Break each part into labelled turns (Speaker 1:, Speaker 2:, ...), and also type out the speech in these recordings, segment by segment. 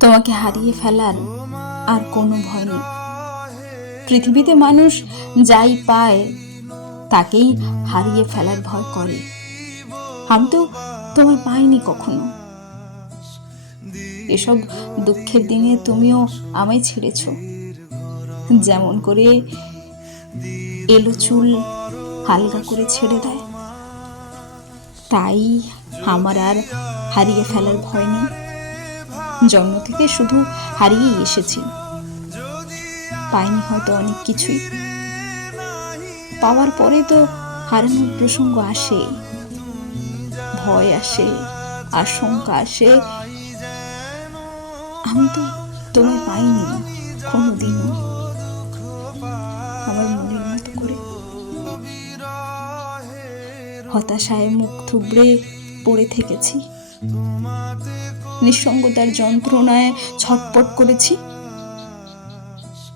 Speaker 1: তোমাকে হারিয়ে ফেলার আর কোনো ভয় নেই। পৃথিবীতে মানুষ যাই পায়, তাকেই হারিয়ে ফেলার ভয় করে। আমি তো তোমায় পাইনি কখনো। এসব দুঃখের দিনে তুমিও আমায় ছেড়েছ। যেমন করে এলো চুল হালকা করে ছেড়ে দেয়। তাই আমার আর হারিয়ে ফেলার ভয় নেই। জন্ম থেকে শুধু হারিয়েই এসেছি। পাইনি হয়তো অনেক কিছুই। পাওয়ার পরে তো হারানোর প্রসঙ্গ আসে। ভয় আসে, আশঙ্কা আসে। আমি তো তোমায় পাইনি কোনোদিনও। আমার মনের মতো করে। হতাশায় মুখ থুবড়ে পড়ে থেকেছি। নিঃসঙ্গতার যন্ত্রণায় ছটপট করেছি।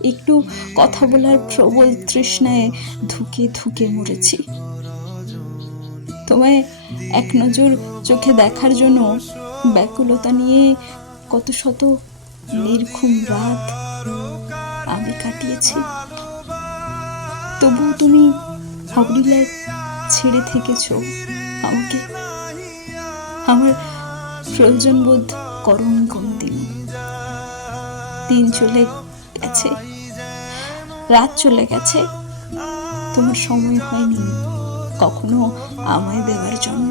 Speaker 1: একটু কথা বলার প্রবল তৃষ্ণায় ধুকে ধুকে মরেছি। তোমায় এক নজর চোখে দেখার জন্য ব্যাকুলতা নিয়ে কত শত নির্ঘুম রাত আমি কাটিয়েছি। তবুও তুমি অবলীলায় ছেড়ে থেকেছ আমাকে। আমার প্রয়োজন বোধ করনি কোনোদিন দিন চলে গেছে, রাত চলে গেছে, তোমার সময় হয়নি কখনো আমায় দেওয়ার জন্য।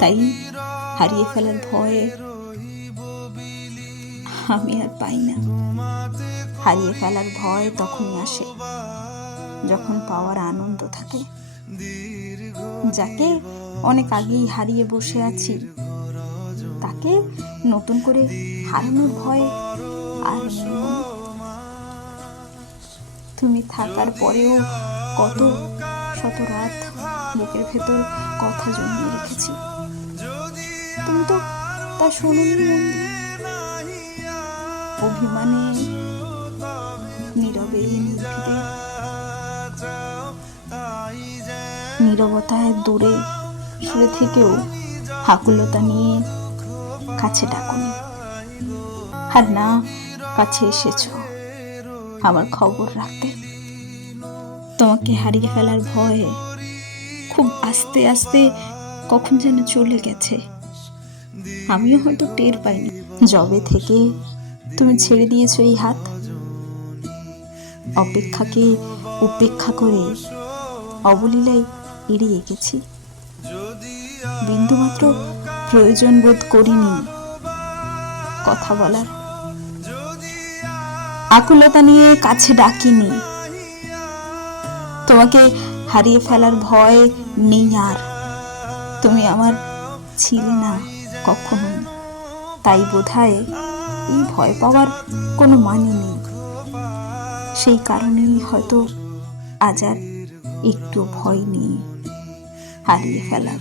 Speaker 1: তাই হারিয়ে ফেলার ভয়ে আমি আর পাই না। হারিয়ে ফেলার ভয় তখনই আসে, যখন পাওয়ার আনন্দ থাকে। যাকে অনেক আগেই হারিয়ে বসে আছি, তাকে নতুন করে হারানোর ভয় আর তুমি থাকার পরেও কত শত রাত বুকের ভেতর কথা জমিয়ে রেখেছি তুমি তো তা শোনোনি মন। অভিমানে নীরবে নীরবতায় দূরে সরে থেকেও হাকুলতা নিয়ে কাছে ডাকুনি। আর না কাছে এসেছ, আমার খবর রাখতে। তোমাকে হারিয়ে ফেলার ভয়ে খুব আস্তে আস্তে কখন যেন চলে গেছে। আমিও হয়তো টের পাইনি। জবে থেকে তুমি ছেড়ে দিয়েছ এই হাত। অপেক্ষাকে উপেক্ষা করে অবলীলায় এড়িয়ে গেছি। বিন্দুমাত্র প্রয়োজন বোধ করিনি কথা বলার। আকুলতা নিয়ে কাছে ডাকিনি। তোমাকে হারিয়ে ফেলার ভয় নেই আর। তুমি আমার ছিলে না কখনো। তাই বোধহয় এই ভয় পাওয়ার কোনো মানে নেই। সেই কারণেই হয়তো আজ আর একটু ভয় নেই। হারিয়ে ফেলার